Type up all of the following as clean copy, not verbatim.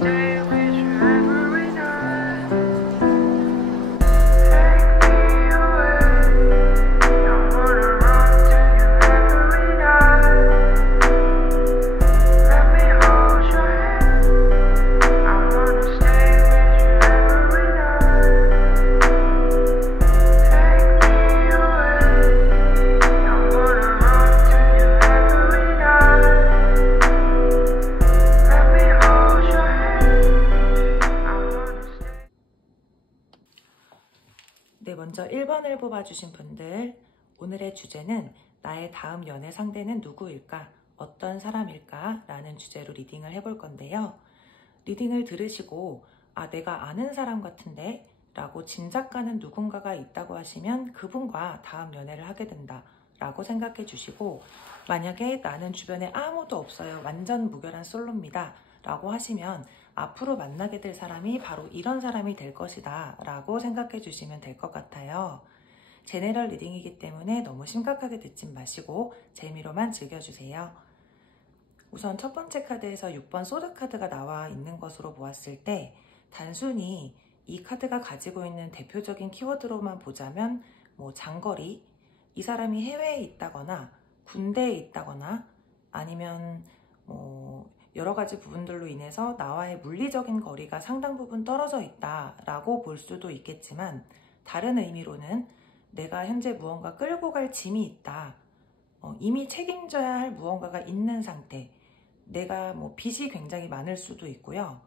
stay with you every night. 네, 먼저 1번을 뽑아주신 분들, 오늘의 주제는 나의 다음 연애 상대는 누구일까? 어떤 사람일까? 라는 주제로 리딩을 해볼 건데요. 리딩을 들으시고 내가 아는 사람 같은데? 라고 짐작가는 누군가가 있다고 하시면 그분과 다음 연애를 하게 된다 라고 생각해 주시고, 만약에 나는 주변에 아무도 없어요, 완전 무결한 솔로입니다 라고 하시면 앞으로 만나게 될 사람이 바로 이런 사람이 될 것이다 라고 생각해 주시면 될 것 같아요. 제네럴 리딩이기 때문에 너무 심각하게 듣지 마시고 재미로만 즐겨주세요. 우선 첫 번째 카드에서 6번 소드 카드가 나와 있는 것으로 보았을 때, 단순히 이 카드가 가지고 있는 대표적인 키워드로만 보자면 장거리, 이 사람이 해외에 있다거나 군대에 있다거나 아니면 여러 가지 부분들로 인해서 나와의 물리적인 거리가 상당 부분 떨어져 있다라고 볼 수도 있겠지만, 다른 의미로는 내가 현재 무언가 끌고 갈 짐이 있다, 이미 책임져야 할 무언가가 있는 상태, 내가 빚이 굉장히 많을 수도 있고요,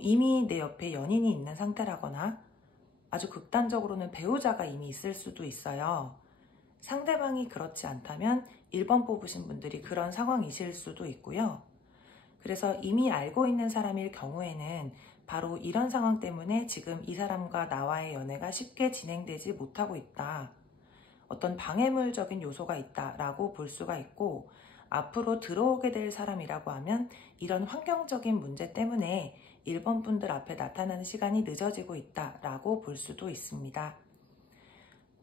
이미 내 옆에 연인이 있는 상태라거나 아주 극단적으로는 배우자가 이미 있을 수도 있어요. 상대방이 그렇지 않다면 1번 뽑으신 분들이 그런 상황이실 수도 있고요. 그래서 이미 알고 있는 사람일 경우에는 바로 이런 상황 때문에 지금 이 사람과 나와의 연애가 쉽게 진행되지 못하고 있다, 어떤 방해물적인 요소가 있다라고 볼 수가 있고, 앞으로 들어오게 될 사람이라고 하면 이런 환경적인 문제 때문에 1번 분들 앞에 나타나는 시간이 늦어지고 있다라고 볼 수도 있습니다.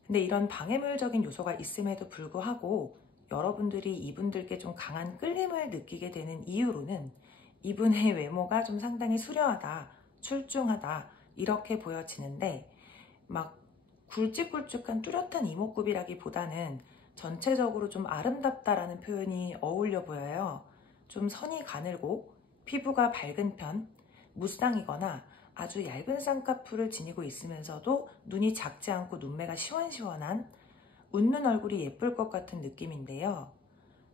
근데 이런 방해물적인 요소가 있음에도 불구하고 여러분들이 이분들께 좀 강한 끌림을 느끼게 되는 이유로는 이분의 외모가 좀 상당히 수려하다, 출중하다 이렇게 보여지는데, 막 굵직굵직한 뚜렷한 이목구비라기보다는 전체적으로 좀 아름답다라는 표현이 어울려 보여요. 좀 선이 가늘고 피부가 밝은 편, 무쌍이거나 아주 얇은 쌍꺼풀을 지니고 있으면서도 눈이 작지 않고 눈매가 시원시원한, 웃는 얼굴이 예쁠 것 같은 느낌인데요.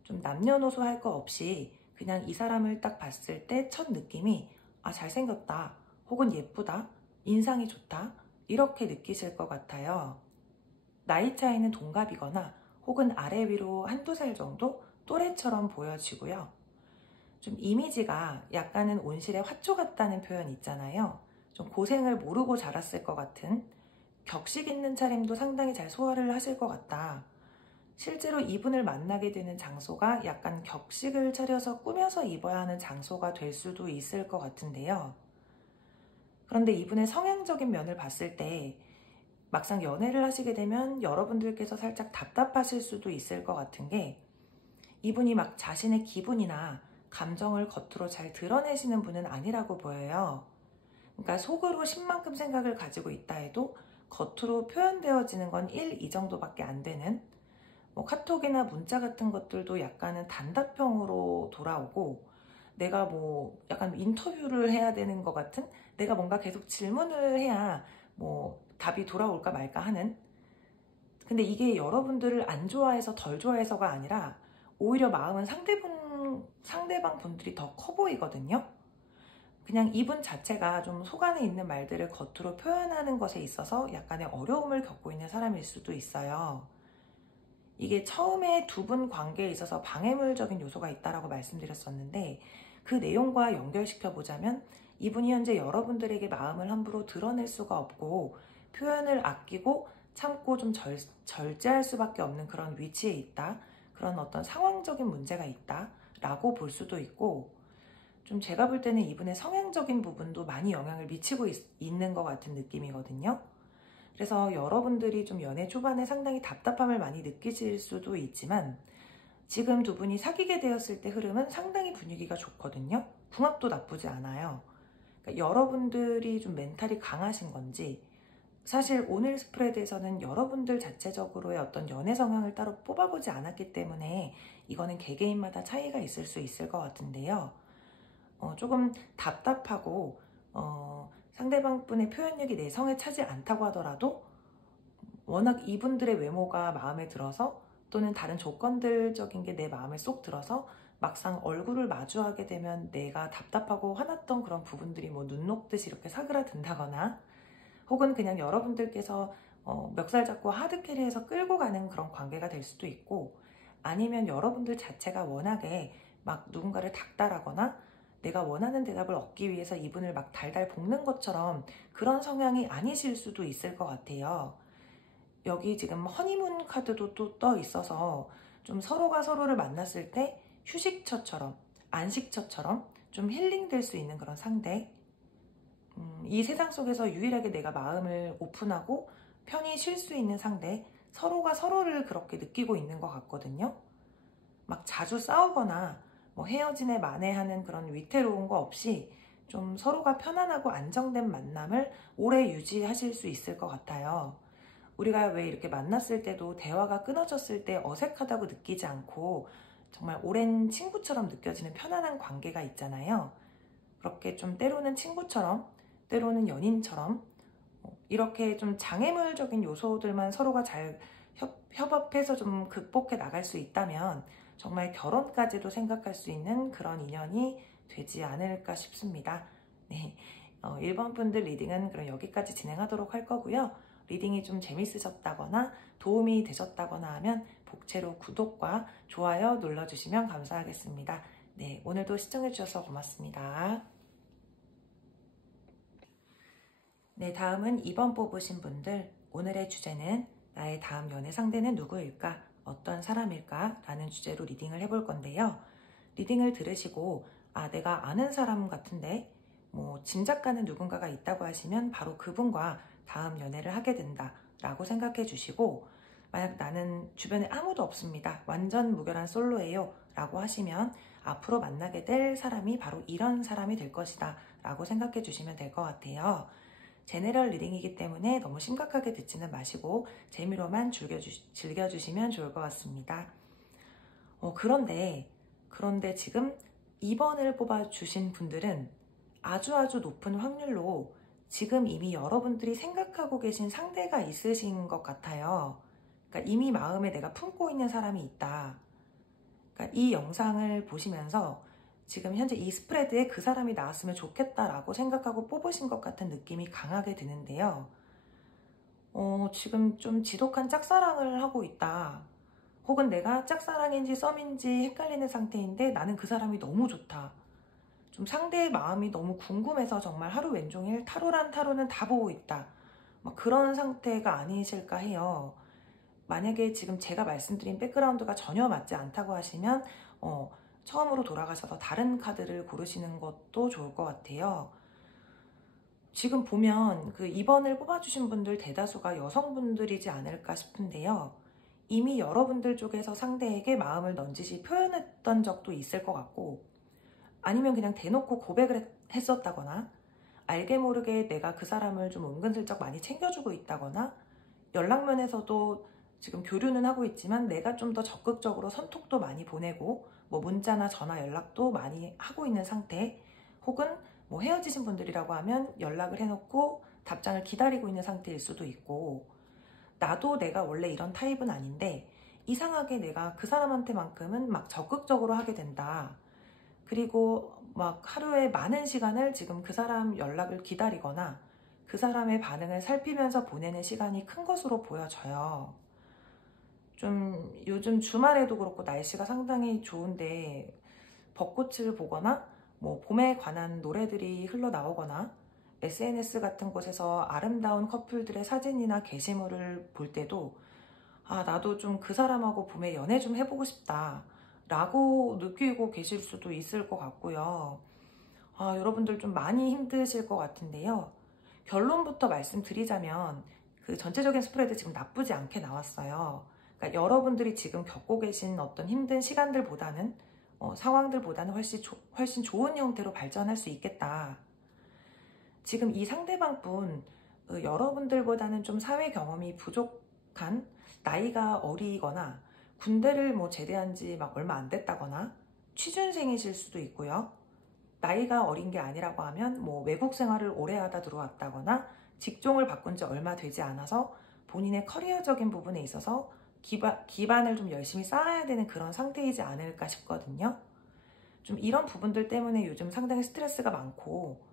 좀 남녀노소 할 거 없이 그냥 이 사람을 딱 봤을 때 첫 느낌이 잘생겼다, 혹은 예쁘다, 인상이 좋다 이렇게 느끼실 것 같아요. 나이 차이는 동갑이거나 혹은 아래 위로 한두 살 정도 또래처럼 보여지고요. 좀 이미지가 약간은 온실의 화초 같다는 표현 있잖아요. 좀 고생을 모르고 자랐을 것 같은, 격식 있는 차림도 상당히 잘 소화를 하실 것 같다. 실제로 이분을 만나게 되는 장소가 약간 격식을 차려서 꾸며서 입어야 하는 장소가 될 수도 있을 것 같은데요. 그런데 이분의 성향적인 면을 봤을 때 막상 연애를 하시게 되면 여러분들께서 살짝 답답하실 수도 있을 것 같은 게, 이분이 막 자신의 기분이나 감정을 겉으로 잘 드러내시는 분은 아니라고 보여요. 그러니까 속으로 10만큼 생각을 가지고 있다 해도 겉으로 표현되어지는 건 1, 2 정도밖에 안 되는, 카톡이나 문자 같은 것들도 약간은 단답형으로 돌아오고, 내가 약간 인터뷰를 해야 되는 것 같은, 내가 뭔가 계속 질문을 해야 답이 돌아올까 말까 하는. 근데 이게 여러분들을 안 좋아해서 덜 좋아해서가 아니라 오히려 마음은 상대방 분들이 더 커 보이거든요. 그냥 이분 자체가 좀 속 안에 있는 말들을 겉으로 표현하는 것에 있어서 약간의 어려움을 겪고 있는 사람일 수도 있어요. 이게 처음에 두 분 관계에 있어서 방해물적인 요소가 있다라고 말씀드렸었는데, 그 내용과 연결시켜 보자면 이분이 현재 여러분들에게 마음을 함부로 드러낼 수가 없고 표현을 아끼고 참고 좀 절제할 수밖에 없는 그런 위치에 있다, 그런 어떤 상황적인 문제가 있다 라고 볼 수도 있고, 좀 제가 볼 때는 이분의 성향적인 부분도 많이 영향을 미치고 있는 것 같은 느낌이거든요. 그래서 여러분들이 좀 연애 초반에 상당히 답답함을 많이 느끼실 수도 있지만, 지금 두 분이 사귀게 되었을 때 흐름은 상당히 분위기가 좋거든요. 궁합도 나쁘지 않아요. 그러니까 여러분들이 좀 멘탈이 강하신 건지, 사실 오늘 스프레드에서는 여러분들 자체적으로의 어떤 연애 성향을 따로 뽑아보지 않았기 때문에 이거는 개개인마다 차이가 있을 수 있을 것 같은데요. 조금 답답하고 상대방 분의 표현력이 내 성에 차지 않다고 하더라도 워낙 이분들의 외모가 마음에 들어서 또는 다른 조건들적인 게 내 마음에 쏙 들어서 막상 얼굴을 마주하게 되면 내가 답답하고 화났던 그런 부분들이 뭐 눈 녹듯이 이렇게 사그라든다거나, 혹은 그냥 여러분들께서 멱살 잡고 하드캐리해서 끌고 가는 그런 관계가 될 수도 있고, 아니면 여러분들 자체가 워낙에 막 누군가를 닥달하거나 내가 원하는 대답을 얻기 위해서 이분을 막 달달 볶는 것처럼 그런 성향이 아니실 수도 있을 것 같아요. 여기 지금 허니문 카드도 또 떠 있어서 좀 서로가 서로를 만났을 때 휴식처처럼, 안식처처럼 좀 힐링될 수 있는 그런 상대, 이 세상 속에서 유일하게 내가 마음을 오픈하고 편히 쉴 수 있는 상대, 서로가 서로를 그렇게 느끼고 있는 것 같거든요. 막 자주 싸우거나 뭐 헤어지네 만회하는 그런 위태로운 거 없이 좀 서로가 편안하고 안정된 만남을 오래 유지하실 수 있을 것 같아요. 우리가 왜 이렇게 만났을 때도 대화가 끊어졌을 때 어색하다고 느끼지 않고 정말 오랜 친구처럼 느껴지는 편안한 관계가 있잖아요. 그렇게 좀 때로는 친구처럼, 때로는 연인처럼 이렇게 좀 장애물적인 요소들만 서로가 잘 협업해서 좀 극복해 나갈 수 있다면 정말 결혼까지도 생각할 수 있는 그런 인연이 되지 않을까 싶습니다. 네, 1번 분들 리딩은 그럼 여기까지 진행하도록 할 거고요. 리딩이 좀 재밌으셨다거나 도움이 되셨다거나 하면 복채로 구독과 좋아요 눌러주시면 감사하겠습니다. 네, 오늘도 시청해주셔서 고맙습니다. 네, 다음은 2번 뽑으신 분들, 오늘의 주제는 나의 다음 연애 상대는 누구일까? 어떤 사람일까? 라는 주제로 리딩을 해볼 건데요. 리딩을 들으시고 내가 아는 사람 같은데 뭐 짐작 가는 누군가가 있다고 하시면 바로 그분과 다음 연애를 하게 된다 라고 생각해 주시고, 만약 나는 주변에 아무도 없습니다, 완전 무결한 솔로예요 라고 하시면 앞으로 만나게 될 사람이 바로 이런 사람이 될 것이다 라고 생각해 주시면 될 것 같아요. 제네럴 리딩이기 때문에 너무 심각하게 듣지는 마시고 재미로만 즐겨주시면 좋을 것 같습니다. 그런데 지금 2번을 뽑아주신 분들은 아주 높은 확률로 지금 이미 여러분들이 생각하고 계신 상대가 있으신 것 같아요. 그러니까 이미 마음에 내가 품고 있는 사람이 있다. 그러니까 이 영상을 보시면서 지금 현재 이 스프레드에 그 사람이 나왔으면 좋겠다라고 생각하고 뽑으신 것 같은 느낌이 강하게 드는데요. 지금 좀 지독한 짝사랑을 하고 있다. 혹은 내가 짝사랑인지 썸인지 헷갈리는 상태인데 나는 그 사람이 너무 좋다. 좀 상대의 마음이 너무 궁금해서 정말 하루 왼종일 타로는 다 보고 있다. 막 그런 상태가 아니실까 해요. 만약에 지금 제가 말씀드린 백그라운드가 전혀 맞지 않다고 하시면 처음으로 돌아가셔서 다른 카드를 고르시는 것도 좋을 것 같아요. 지금 보면 그 2번을 뽑아주신 분들 대다수가 여성분들이지 않을까 싶은데요. 이미 여러분들 쪽에서 상대에게 마음을 넌지시 표현했던 적도 있을 것 같고, 아니면 그냥 대놓고 고백을 했었다거나, 알게 모르게 내가 그 사람을 좀 은근슬쩍 많이 챙겨주고 있다거나, 연락면에서도 지금 교류는 하고 있지만 내가 좀 더 적극적으로 선톡도 많이 보내고 뭐 문자나 전화 연락도 많이 하고 있는 상태, 혹은 뭐 헤어지신 분들이라고 하면 연락을 해놓고 답장을 기다리고 있는 상태일 수도 있고, 나도 내가 원래 이런 타입은 아닌데 이상하게 내가 그 사람한테만큼은 막 적극적으로 하게 된다. 그리고 막 하루에 많은 시간을 지금 그 사람 연락을 기다리거나 그 사람의 반응을 살피면서 보내는 시간이 큰 것으로 보여져요. 좀 요즘 주말에도 그렇고 날씨가 상당히 좋은데 벚꽃을 보거나 뭐 봄에 관한 노래들이 흘러나오거나 SNS 같은 곳에서 아름다운 커플들의 사진이나 게시물을 볼 때도 나도 좀 그 사람하고 봄에 연애 좀 해보고 싶다 라고 느끼고 계실 수도 있을 것 같고요. 여러분들 좀 많이 힘드실 것 같은데요. 결론부터 말씀드리자면 그 전체적인 스프레드 지금 나쁘지 않게 나왔어요. 그러니까 여러분들이 지금 겪고 계신 어떤 힘든 시간들보다는 상황들보다는 훨씬 좋은 형태로 발전할 수 있겠다. 지금 이 상대방분 여러분들보다는 좀 사회 경험이 부족한, 나이가 어리거나 군대를 뭐 제대한 지 막 얼마 안 됐다거나 취준생이실 수도 있고요. 나이가 어린 게 아니라고 하면 뭐 외국 생활을 오래 하다 들어왔다거나 직종을 바꾼 지 얼마 되지 않아서 본인의 커리어적인 부분에 있어서 기반을 좀 열심히 쌓아야 되는 그런 상태이지 않을까 싶거든요. 좀 이런 부분들 때문에 요즘 상당히 스트레스가 많고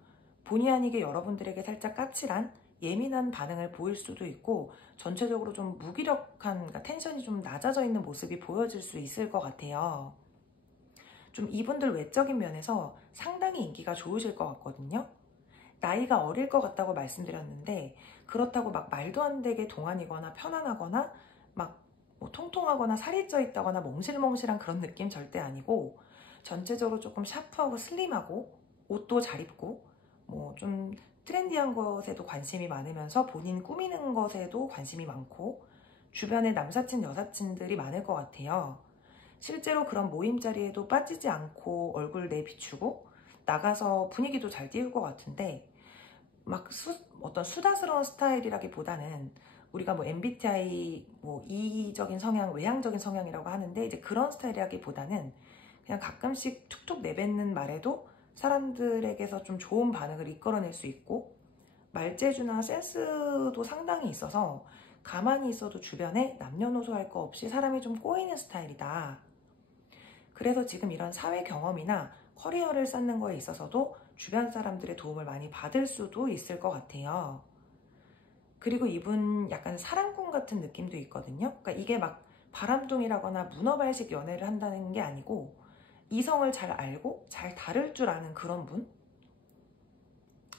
본의 아니게 여러분들에게 살짝 까칠한 예민한 반응을 보일 수도 있고 전체적으로 좀 무기력한, 그러니까 텐션이 좀 낮아져 있는 모습이 보여질 수 있을 것 같아요. 좀 이분들 외적인 면에서 상당히 인기가 좋으실 것 같거든요. 나이가 어릴 것 같다고 말씀드렸는데 그렇다고 막 말도 안 되게 동안이거나 편안하거나 막뭐 통통하거나 살이 쪄 있다거나 몽실몽실한 그런 느낌 절대 아니고 전체적으로 조금 샤프하고 슬림하고 옷도 잘 입고 뭐 좀 트렌디한 것에도 관심이 많으면서 본인 꾸미는 것에도 관심이 많고 주변에 남사친 여사친들이 많을 것 같아요. 실제로 그런 모임 자리에도 빠지지 않고 얼굴 내비추고 나가서 분위기도 잘 띄울 것 같은데 막 어떤 수다스러운 스타일이라기보다는 우리가 뭐 MBTI 뭐 이적인 성향, 외향적인 성향이라고 하는데 이제 그런 스타일이라기보다는 그냥 가끔씩 툭툭 내뱉는 말에도 사람들에게서 좀 좋은 반응을 이끌어낼 수 있고 말재주나 센스도 상당히 있어서 가만히 있어도 주변에 남녀노소 할 거 없이 사람이 좀 꼬이는 스타일이다. 그래서 지금 이런 사회 경험이나 커리어를 쌓는 거에 있어서도 주변 사람들의 도움을 많이 받을 수도 있을 것 같아요. 그리고 이분 약간 사랑꾼 같은 느낌도 있거든요. 그러니까 이게 막 바람둥이라거나 문어발식 연애를 한다는 게 아니고 이성을 잘 알고 잘 다룰 줄 아는 그런 분?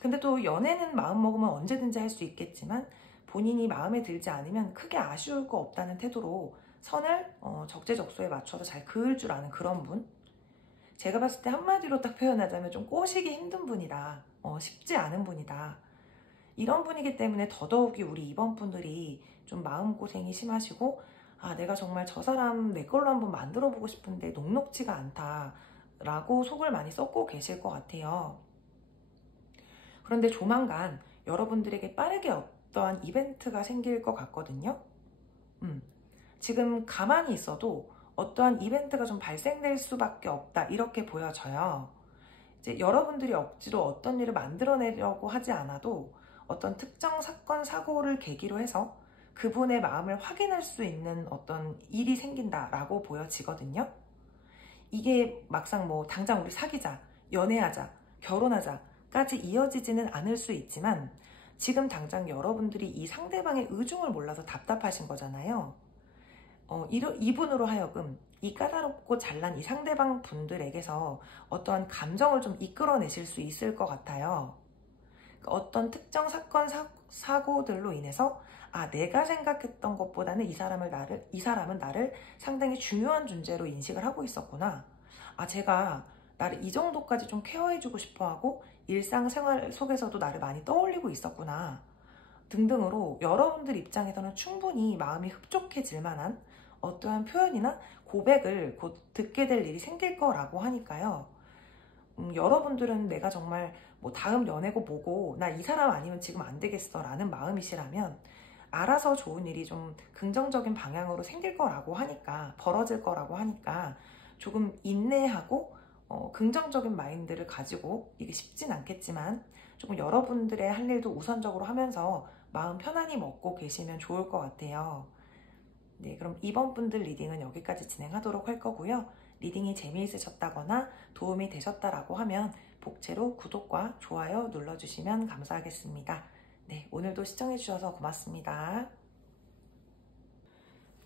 근데 또 연애는 마음 먹으면 언제든지 할 수 있겠지만 본인이 마음에 들지 않으면 크게 아쉬울 거 없다는 태도로 선을 적재적소에 맞춰서 잘 그을 줄 아는 그런 분? 제가 봤을 때 한마디로 딱 표현하자면 좀 꼬시기 힘든 분이다. 쉽지 않은 분이다. 이런 분이기 때문에 더더욱이 우리 이번 분들이 좀 마음고생이 심하시고 아, 내가 정말 저 사람 내 걸로 한번 만들어 보고 싶은데 녹록지가 않다 라고 속을 많이 썩고 계실 것 같아요. 그런데 조만간 여러분들에게 빠르게 어떠한 이벤트가 생길 것 같거든요. 지금 가만히 있어도 어떠한 이벤트가 좀 발생될 수밖에 없다 이렇게 보여져요. 이제 여러분들이 억지로 어떤 일을 만들어내려고 하지 않아도 어떤 특정 사건, 사고를 계기로 해서 그분의 마음을 확인할 수 있는 어떤 일이 생긴다라고 보여지거든요. 이게 막상 뭐 당장 우리 사귀자, 연애하자, 결혼하자까지 이어지지는 않을 수 있지만 지금 당장 여러분들이 이 상대방의 의중을 몰라서 답답하신 거잖아요. 이분으로 하여금 이 까다롭고 잘난 이 상대방 분들에게서 어떠한 감정을 좀 이끌어내실 수 있을 것 같아요. 어떤 특정 사건, 사고들로 인해서 아, 내가 생각했던 것보다는 이 사람은 나를 상당히 중요한 존재로 인식을 하고 있었구나. 아, 제가 나를 이 정도까지 좀 케어해주고 싶어하고 일상생활 속에서도 나를 많이 떠올리고 있었구나. 등등으로 여러분들 입장에서는 충분히 마음이 흡족해질 만한 어떠한 표현이나 고백을 곧 듣게 될 일이 생길 거라고 하니까요. 여러분들은 내가 정말 뭐 다음 연애고 뭐고 나 이 사람 아니면 지금 안 되겠어 라는 마음이시라면 알아서 좋은 일이 좀 긍정적인 방향으로 생길 거라고 하니까 벌어질 거라고 하니까 조금 인내하고 긍정적인 마인드를 가지고 이게 쉽진 않겠지만 조금 여러분들의 할 일도 우선적으로 하면서 마음 편안히 먹고 계시면 좋을 것 같아요. 네, 그럼 이번 분들 리딩은 여기까지 진행하도록 할 거고요. 리딩이 재미있으셨다거나 도움이 되셨다라고 하면 복채로 구독과 좋아요 눌러주시면 감사하겠습니다. 네, 오늘도 시청해주셔서 고맙습니다.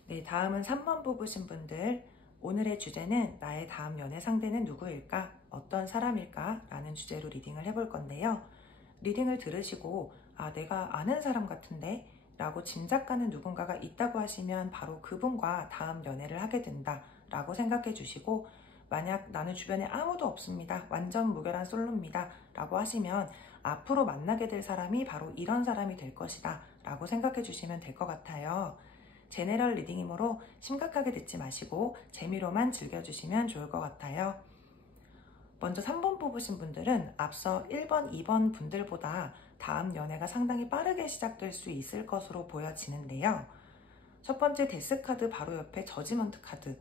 네, 다음은 3번 뽑으신 분들. 오늘의 주제는 나의 다음 연애 상대는 누구일까? 어떤 사람일까? 라는 주제로 리딩을 해볼 건데요. 리딩을 들으시고 아, 내가 아는 사람 같은데? 라고 짐작가는 누군가가 있다고 하시면 바로 그분과 다음 연애를 하게 된다 라고 생각해 주시고 만약 나는 주변에 아무도 없습니다. 완전 무결한 솔로입니다. 라고 하시면 앞으로 만나게 될 사람이 바로 이런 사람이 될 것이다 라고 생각해 주시면 될 것 같아요. 제네럴 리딩이므로 심각하게 듣지 마시고 재미로만 즐겨주시면 좋을 것 같아요. 먼저 3번 뽑으신 분들은 앞서 1번, 2번 분들보다 다음 연애가 상당히 빠르게 시작될 수 있을 것으로 보여지는데요. 첫 번째 데스카드 바로 옆에 저지먼트 카드,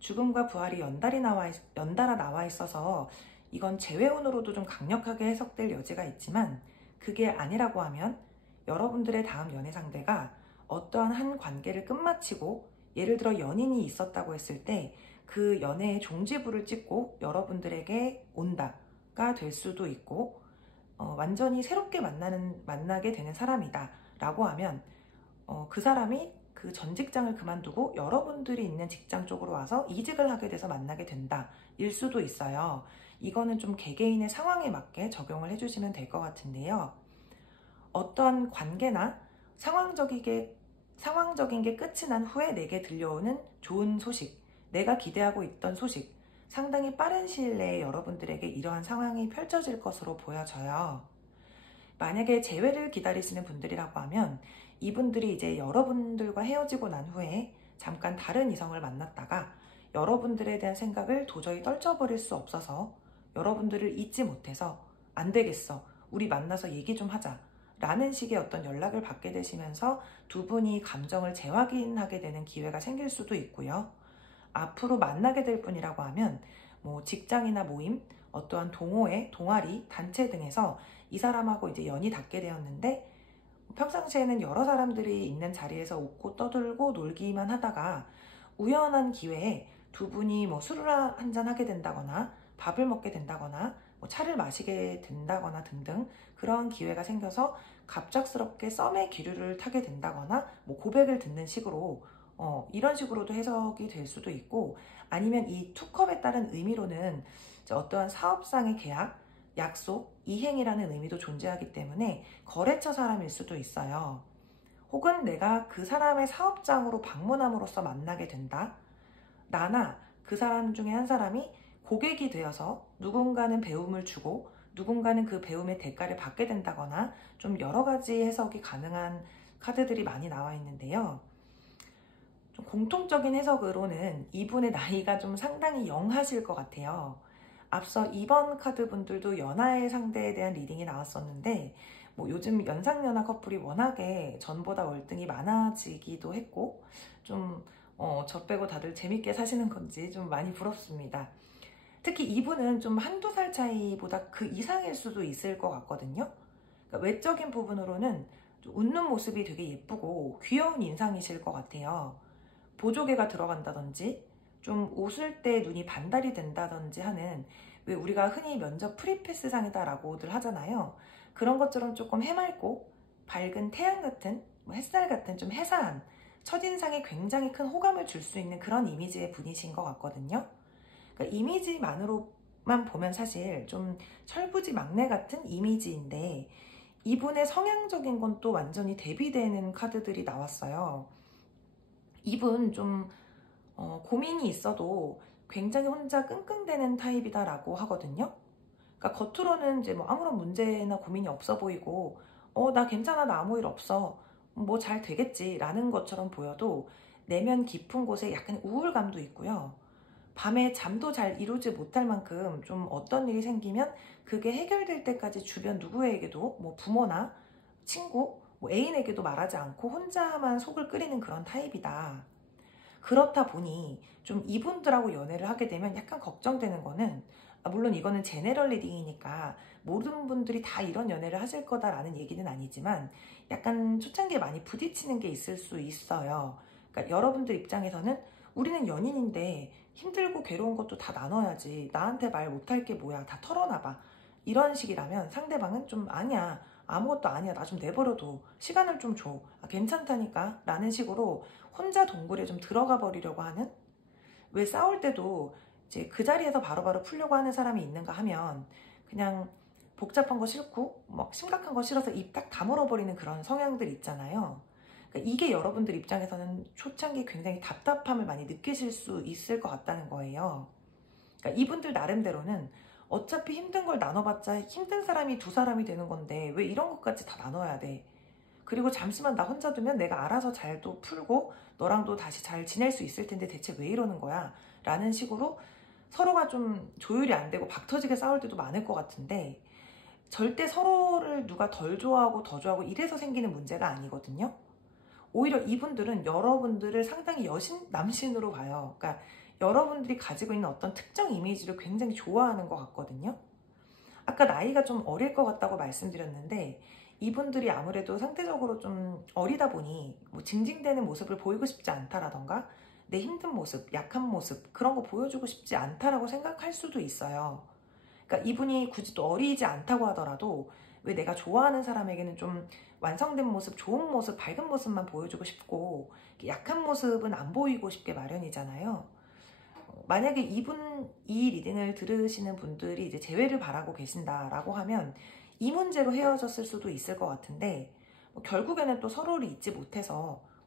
죽음과 부활이 연달아 나와 있어서 이건 재회운으로도 좀 강력하게 해석될 여지가 있지만, 그게 아니라고 하면 여러분들의 다음 연애 상대가 어떠한 한 관계를 끝마치고, 예를 들어 연인이 있었다고 했을 때 그 연애의 종지부를 찍고 여러분들에게 온다가 될 수도 있고, 완전히 새롭게 만나게 되는 사람이다 라고 하면 그 사람이 그 전 직장을 그만두고 여러분들이 있는 직장 쪽으로 와서 이직을 하게 돼서 만나게 된다 일 수도 있어요. 이거는 좀 개개인의 상황에 맞게 적용을 해주시면 될 것 같은데요. 어떤 관계나 상황적인 게 끝이 난 후에 내게 들려오는 좋은 소식, 내가 기대하고 있던 소식, 상당히 빠른 시일 내에 여러분들에게 이러한 상황이 펼쳐질 것으로 보여져요. 만약에 재회를 기다리시는 분들이라고 하면 이분들이 이제 여러분들과 헤어지고 난 후에 잠깐 다른 이성을 만났다가 여러분들에 대한 생각을 도저히 떨쳐버릴 수 없어서 여러분들을 잊지 못해서 안 되겠어, 우리 만나서 얘기 좀 하자 라는 식의 어떤 연락을 받게 되시면서 두 분이 감정을 재확인하게 되는 기회가 생길 수도 있고요. 앞으로 만나게 될 분이라고 하면 뭐 직장이나 모임, 어떠한 동호회, 동아리, 단체 등에서 이 사람하고 이제 연이 닿게 되었는데, 평상시에는 여러 사람들이 있는 자리에서 웃고 떠들고 놀기만 하다가 우연한 기회에 두 분이 뭐 술을 한잔 하게 된다거나 밥을 먹게 된다거나 뭐 차를 마시게 된다거나 등등 그런 기회가 생겨서 갑작스럽게 썸의 기류를 타게 된다거나 뭐 고백을 듣는 식으로 이런 식으로도 해석이 될 수도 있고, 아니면 이 투컵에 따른 의미로는 어떠한 사업상의 계약, 약속, 이행이라는 의미도 존재하기 때문에 거래처 사람일 수도 있어요. 혹은 내가 그 사람의 사업장으로 방문함으로써 만나게 된다. 나나 그 사람 중에 한 사람이 고객이 되어서 누군가는 배움을 주고 누군가는 그 배움의 대가를 받게 된다거나, 좀 여러 가지 해석이 가능한 카드들이 많이 나와 있는데요. 좀 공통적인 해석으로는 이분의 나이가 좀 상당히 영하실 것 같아요. 앞서 2번 카드 분들도 연하의 상대에 대한 리딩이 나왔었는데, 뭐 요즘 연상연하 커플이 워낙에 전보다 월등히 많아지기도 했고, 좀 저 빼고 다들 재밌게 사시는 건지 좀 많이 부럽습니다. 특히 이분은 좀 한두 살 차이보다 그 이상일 수도 있을 것 같거든요. 그러니까 외적인 부분으로는 좀 웃는 모습이 되게 예쁘고 귀여운 인상이실 것 같아요. 보조개가 들어간다든지 좀 웃을 때 눈이 반달이 된다든지 하는, 왜 우리가 흔히 면접 프리패스 상이다라고들 하잖아요. 그런 것처럼 조금 해맑고 밝은 태양 같은, 뭐 햇살 같은 좀 해사한 첫인상에 굉장히 큰 호감을 줄 수 있는 그런 이미지의 분이신 것 같거든요. 그러니까 이미지만으로만 보면 사실 좀 철부지 막내 같은 이미지인데, 이분의 성향적인 건 또 완전히 대비되는 카드들이 나왔어요. 이분 좀 고민이 있어도 굉장히 혼자 끙끙대는 타입이다라고 하거든요. 그러니까 겉으로는 이제 뭐 아무런 문제나 고민이 없어 보이고, 나 괜찮아, 나 아무 일 없어, 뭐 잘 되겠지 라는 것처럼 보여도 내면 깊은 곳에 약간 우울감도 있고요. 밤에 잠도 잘 이루지 못할 만큼 좀 어떤 일이 생기면 그게 해결될 때까지 주변 누구에게도, 뭐 부모나 친구, 뭐 애인에게도 말하지 않고 혼자만 속을 끓이는 그런 타입이다. 그렇다 보니 좀 이분들하고 연애를 하게 되면 약간 걱정되는 거는, 물론 이거는 제네럴 리딩이니까 모든 분들이 다 이런 연애를 하실 거다라는 얘기는 아니지만, 약간 초창기에 많이 부딪히는 게 있을 수 있어요. 그러니까 여러분들 입장에서는 우리는 연인인데 힘들고 괴로운 것도 다 나눠야지, 나한테 말 못할 게 뭐야, 다 털어놔봐, 이런 식이라면 상대방은 좀 아니야, 아무것도 아니야, 나 좀 내버려둬, 시간을 좀 줘, 괜찮다니까 라는 식으로 혼자 동굴에 좀 들어가 버리려고 하는, 왜 싸울 때도 이제 그 자리에서 바로바로 풀려고 하는 사람이 있는가 하면 그냥 복잡한 거 싫고 막 심각한 거 싫어서 입 딱 다물어 버리는 그런 성향들 있잖아요. 그러니까 이게 여러분들 입장에서는 초창기 굉장히 답답함을 많이 느끼실 수 있을 것 같다는 거예요. 그러니까 이분들 나름대로는 어차피 힘든 걸 나눠봤자 힘든 사람이 두 사람이 되는 건데 왜 이런 것까지 다 나눠야 돼? 그리고 잠시만 나 혼자 두면 내가 알아서 잘도 풀고 너랑도 다시 잘 지낼 수 있을 텐데 대체 왜 이러는 거야? 라는 식으로 서로가 좀 조율이 안 되고 박 터지게 싸울 때도 많을 것 같은데, 절대 서로를 누가 덜 좋아하고 더 좋아하고 이래서 생기는 문제가 아니거든요. 오히려 이분들은 여러분들을 상당히 여신, 남신으로 봐요. 그러니까 여러분들이 가지고 있는 어떤 특정 이미지를 굉장히 좋아하는 것 같거든요. 아까 나이가 좀 어릴 것 같다고 말씀드렸는데, 이분들이 아무래도 상대적으로 좀 어리다 보니 뭐 징징대는 모습을 보이고 싶지 않다라던가 내 힘든 모습, 약한 모습 그런 거 보여주고 싶지 않다라고 생각할 수도 있어요. 그러니까 이분이 굳이 또 어리지 않다고 하더라도 왜 내가 좋아하는 사람에게는 좀 완성된 모습, 좋은 모습, 밝은 모습만 보여주고 싶고 약한 모습은 안 보이고 싶게 마련이잖아요. 만약에 이 리딩을 들으시는 분들이 이제 재회를 바라고 계신다라고 하면 이 문제로 헤어졌을 수도 있을 것 같은데, 결국에는 또 서로를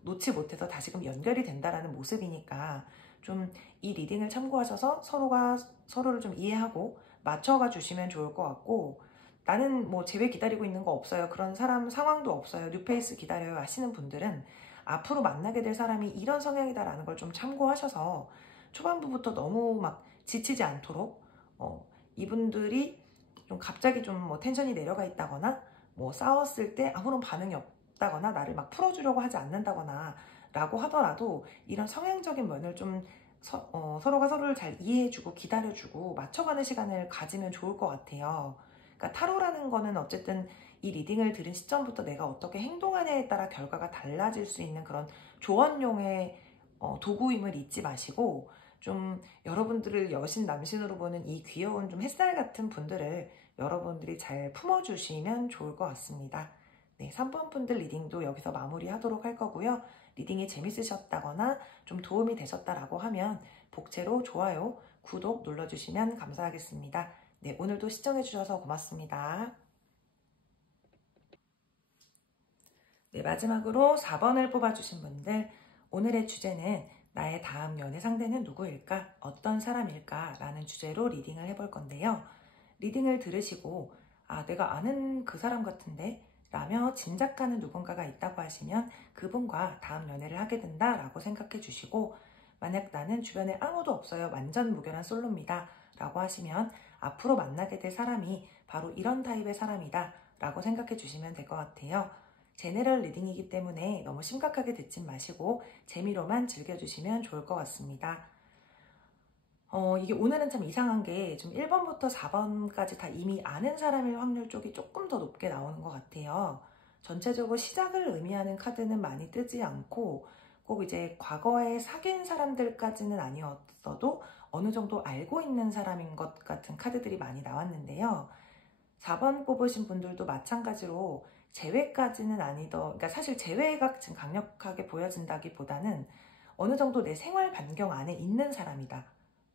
놓지 못해서 다시금 연결이 된다라는 모습이니까 좀 이 리딩을 참고하셔서 서로가 서로를 좀 이해하고 맞춰가 주시면 좋을 것 같고, 나는 뭐 재회 기다리고 있는 거 없어요, 그런 사람 상황도 없어요, 뉴페이스 기다려요 하시는 분들은 앞으로 만나게 될 사람이 이런 성향이다라는 걸 좀 참고하셔서 초반부부터 너무 막 지치지 않도록, 이분들이 좀 갑자기 좀 뭐 텐션이 내려가 있다거나 뭐 싸웠을 때 아무런 반응이 없다거나 나를 막 풀어주려고 하지 않는다거나 라고 하더라도 이런 성향적인 면을 좀 서로가 서로를 잘 이해해주고 기다려주고 맞춰가는 시간을 가지면 좋을 것 같아요. 그러니까 타로라는 거는 어쨌든 이 리딩을 들은 시점부터 내가 어떻게 행동하냐에 따라 결과가 달라질 수 있는 그런 조언용의 도구임을 잊지 마시고, 좀 여러분들을 여신 남신으로 보는 이 귀여운 좀 햇살 같은 분들을 여러분들이 잘 품어주시면 좋을 것 같습니다. 네, 3번 분들 리딩도 여기서 마무리하도록 할 거고요. 리딩이 재밌으셨다거나 좀 도움이 되셨다라고 하면 복채로 좋아요, 구독 눌러주시면 감사하겠습니다. 네, 오늘도 시청해주셔서 고맙습니다. 네, 마지막으로 4번을 뽑아주신 분들, 오늘의 주제는 나의 다음 연애 상대는 누구일까? 어떤 사람일까? 라는 주제로 리딩을 해볼 건데요. 리딩을 들으시고 내가 아는 그 사람 같은데? 라며 짐작가는 누군가가 있다고 하시면 그분과 다음 연애를 하게 된다라고 생각해 주시고, 만약 나는 주변에 아무도 없어요, 완전 무결한 솔로입니다 라고 하시면 앞으로 만나게 될 사람이 바로 이런 타입의 사람이다 라고 생각해 주시면 될 것 같아요. 제네럴 리딩이기 때문에 너무 심각하게 듣진 마시고 재미로만 즐겨주시면 좋을 것 같습니다. 이게 오늘은 참 이상한 게 좀 1번부터 4번까지 다 이미 아는 사람일 확률 쪽이 조금 더 높게 나오는 것 같아요. 전체적으로 시작을 의미하는 카드는 많이 뜨지 않고 꼭 이제 과거에 사귄 사람들까지는 아니었어도 어느 정도 알고 있는 사람인 것 같은 카드들이 많이 나왔는데요. 4번 뽑으신 분들도 마찬가지로 재회까지는 그러니까 사실 재회가 지금 강력하게 보여진다기보다는 어느 정도 내 생활 반경 안에 있는 사람이다,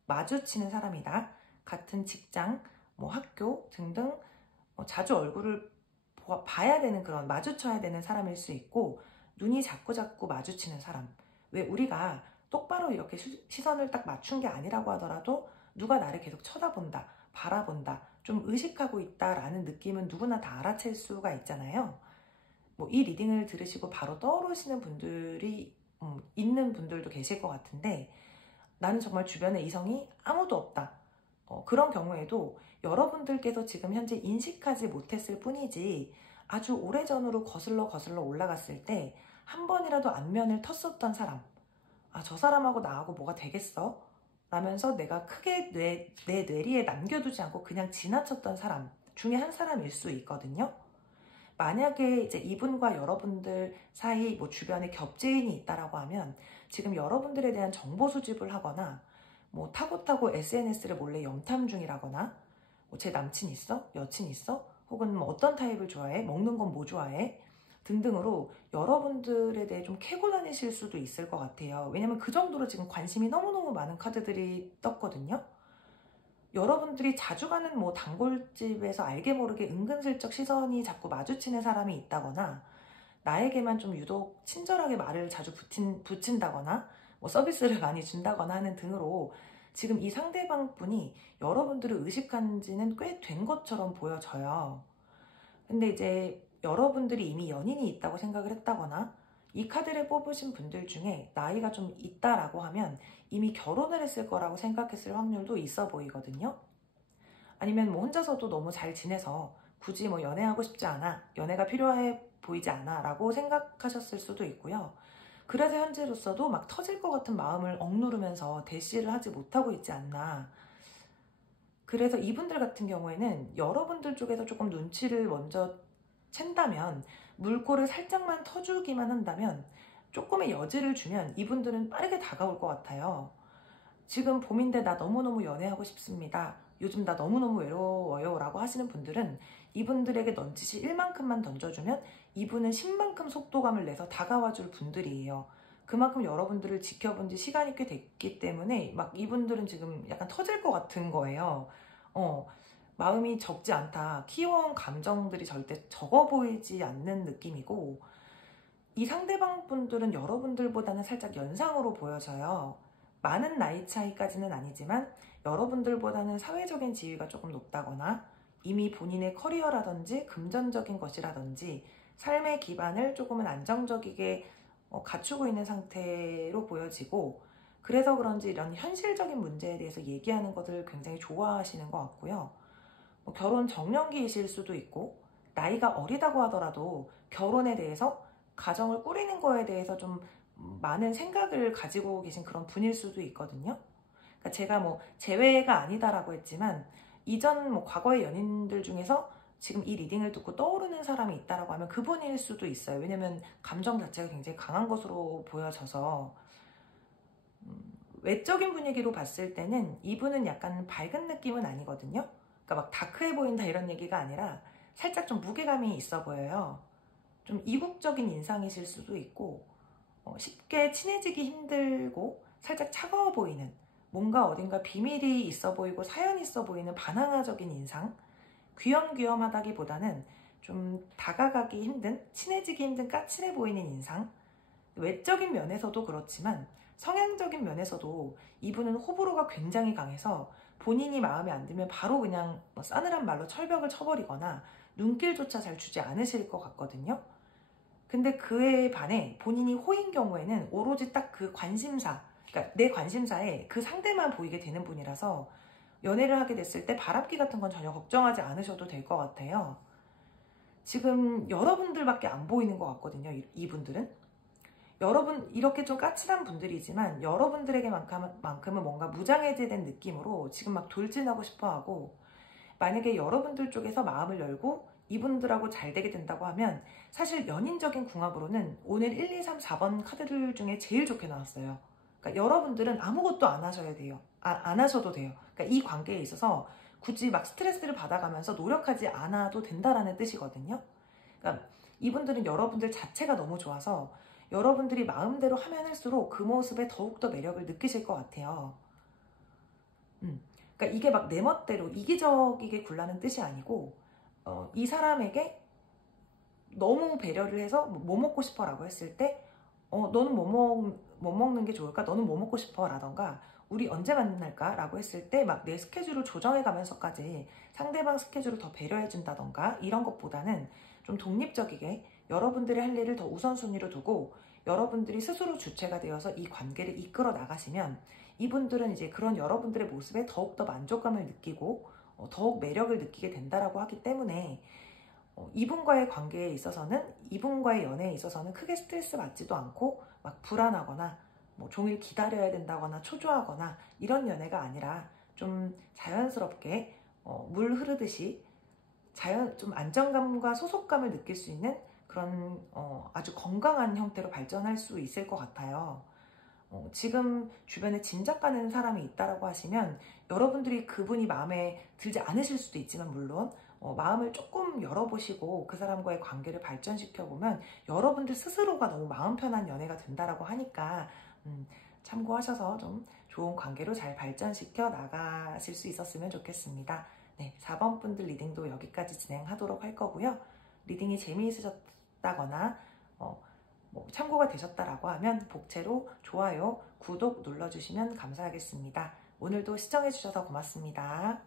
마주치는 사람이다, 같은 직장, 뭐 학교 등등 자주 얼굴을 봐야 되는 그런 마주쳐야 되는 사람일 수 있고, 눈이 자꾸 마주치는 사람, 왜 우리가 똑바로 이렇게 시선을 딱 맞춘 게 아니라고 하더라도 누가 나를 계속 쳐다본다, 바라본다, 좀 의식하고 있다라는 느낌은 누구나 다 알아챌 수가 있잖아요. 뭐 이 리딩을 들으시고 바로 떠오르시는 분들이 있는 분들도 계실 것 같은데, 나는 정말 주변에 이성이 아무도 없다, 그런 경우에도 여러분들께서 지금 현재 인식하지 못했을 뿐이지 아주 오래전으로 거슬러 올라갔을 때 한 번이라도 안면을 텄었던 사람, 저 사람하고 나하고 뭐가 되겠어? 라면서 내가 크게 내 뇌리에 남겨두지 않고 그냥 지나쳤던 사람 중에 한 사람일 수 있거든요. 만약에 이제 이분과 여러분들 사이 뭐 주변에 겹지인이 있다라고 하면 지금 여러분들에 대한 정보 수집을 하거나 뭐 타고 SNS를 몰래 염탐 중이라거나, 뭐 제 남친 있어? 여친 있어? 혹은 뭐 어떤 타입을 좋아해? 먹는 건 뭐 좋아해? 등등으로 여러분들에 대해 좀 캐고 다니실 수도 있을 것 같아요. 왜냐면 그 정도로 지금 관심이 너무너무 많은 카드들이 떴거든요. 여러분들이 자주 가는 뭐 단골집에서 알게 모르게 은근슬쩍 시선이 자꾸 마주치는 사람이 있다거나, 나에게만 좀 유독 친절하게 말을 자주 붙인다거나 뭐 서비스를 많이 준다거나 하는 등으로 지금 이 상대방 분이 여러분들을 의식한 지는 꽤 된 것처럼 보여져요. 근데 이제 여러분들이 이미 연인이 있다고 생각을 했다거나 이 카드를 뽑으신 분들 중에 나이가 좀 있다라고 하면 이미 결혼을 했을 거라고 생각했을 확률도 있어 보이거든요. 아니면 뭐 혼자서도 너무 잘 지내서 굳이 뭐 연애하고 싶지 않아, 연애가 필요해 보이지 않아 라고 생각하셨을 수도 있고요. 그래서 현재로서도 막 터질 것 같은 마음을 억누르면서 대시를 하지 못하고 있지 않나. 그래서 이분들 같은 경우에는 여러분들 쪽에서 조금 눈치를 먼저 챈다면, 물꼬를 살짝만 터주기만 한다면, 조금의 여지를 주면 이분들은 빠르게 다가올 것 같아요. 지금 봄인데 나 너무너무 연애하고 싶습니다. 요즘 나 너무너무 외로워요 라고 하시는 분들은 이분들에게 넌지시 1만큼만 던져주면 이분은 10만큼 속도감을 내서 다가와 줄 분들이에요. 그만큼 여러분들을 지켜본 지 시간이 꽤 됐기 때문에 막 이분들은 지금 약간 터질 것 같은 거예요. 마음이 적지 않다. 키워온 감정들이 절대 적어 보이지 않는 느낌이고, 이 상대방 분들은 여러분들보다는 살짝 연상으로 보여져요. 많은 나이 차이까지는 아니지만 여러분들보다는 사회적인 지위가 조금 높다거나 이미 본인의 커리어라든지 금전적인 것이라든지 삶의 기반을 조금은 안정적이게 갖추고 있는 상태로 보여지고, 그래서 그런지 이런 현실적인 문제에 대해서 얘기하는 것을 굉장히 좋아하시는 것 같고요. 결혼 정년기이실 수도 있고, 나이가 어리다고 하더라도 결혼에 대해서, 가정을 꾸리는 거에 대해서 좀 많은 생각을 가지고 계신 그런 분일 수도 있거든요. 그러니까 제가 뭐 제외가 아니다라고 했지만 이전 뭐 과거의 연인들 중에서 지금 이 리딩을 듣고 떠오르는 사람이 있다라고 하면 그분일 수도 있어요. 왜냐면 감정 자체가 굉장히 강한 것으로 보여져서, 외적인 분위기로 봤을 때는 이분은 약간 밝은 느낌은 아니거든요. 그러니까 막 다크해 보인다 이런 얘기가 아니라 살짝 좀 무게감이 있어 보여요. 좀 이국적인 인상이실 수도 있고, 쉽게 친해지기 힘들고 살짝 차가워 보이는, 뭔가 어딘가 비밀이 있어 보이고 사연이 있어 보이는 반항아적인 인상, 귀염귀염하다기보다는 좀 다가가기 힘든, 친해지기 힘든 까칠해 보이는 인상, 외적인 면에서도 그렇지만 성향적인 면에서도 이분은 호불호가 굉장히 강해서 본인이 마음에 안 들면 바로 그냥 뭐 싸늘한 말로 철벽을 쳐버리거나 눈길조차 잘 주지 않으실 것 같거든요. 근데 그에 반해 본인이 호인 경우에는 오로지 딱 그 관심사, 그러니까 내 관심사에 그 상대만 보이게 되는 분이라서 연애를 하게 됐을 때 바람기 같은 건 전혀 걱정하지 않으셔도 될 것 같아요. 지금 여러분들밖에 안 보이는 것 같거든요, 이분들은. 여러분, 이렇게 좀 까칠한 분들이지만 여러분들에게만큼은 뭔가 무장해제된 느낌으로 지금 막 돌진하고 싶어 하고, 만약에 여러분들 쪽에서 마음을 열고 이분들하고 잘 되게 된다고 하면 사실 연인적인 궁합으로는 오늘 1, 2, 3, 4번 카드들 중에 제일 좋게 나왔어요. 그러니까 여러분들은 아무것도 안 하셔야 돼요. 안 하셔도 돼요. 그러니까 이 관계에 있어서 굳이 막 스트레스를 받아가면서 노력하지 않아도 된다라는 뜻이거든요. 그러니까 이분들은 여러분들 자체가 너무 좋아서 여러분들이 마음대로 하면 할수록 그 모습에 더욱더 매력을 느끼실 것 같아요. 그러니까 이게 막 내 멋대로 이기적이게 굴라는 뜻이 아니고, 이 사람에게 너무 배려를 해서 뭐 먹고 싶어 라고 했을 때 너는 뭐 먹는 게 좋을까? 너는 뭐 먹고 싶어? 라던가 우리 언제 만날까? 라고 했을 때 막 내 스케줄을 조정해 가면서까지 상대방 스케줄을 더 배려해 준다던가 이런 것보다는 좀 독립적이게 여러분들이 할 일을 더 우선순위로 두고 여러분들이 스스로 주체가 되어서 이 관계를 이끌어 나가시면 이분들은 이제 그런 여러분들의 모습에 더욱더 만족감을 느끼고 더욱 매력을 느끼게 된다라고 하기 때문에 이분과의 관계에 있어서는, 이분과의 연애에 있어서는 크게 스트레스 받지도 않고 막 불안하거나 뭐 종일 기다려야 된다거나 초조하거나 이런 연애가 아니라 좀 자연스럽게 물 흐르듯이 좀 안정감과 소속감을 느낄 수 있는 그런 아주 건강한 형태로 발전할 수 있을 것 같아요. 지금 주변에 짐작 가는 사람이 있다라고 하시면 여러분들이 그분이 마음에 들지 않으실 수도 있지만, 물론 마음을 조금 열어보시고 그 사람과의 관계를 발전시켜보면 여러분들 스스로가 너무 마음 편한 연애가 된다라고 하니까 참고하셔서 좀 좋은 관계로 잘 발전시켜 나가실 수 있었으면 좋겠습니다. 네, 4번 분들 리딩도 여기까지 진행하도록 할 거고요. 리딩이 재미있으셨다거나 뭐 참고가 되셨다라고 하면 복채로 좋아요, 구독 눌러주시면 감사하겠습니다. 오늘도 시청해주셔서 고맙습니다.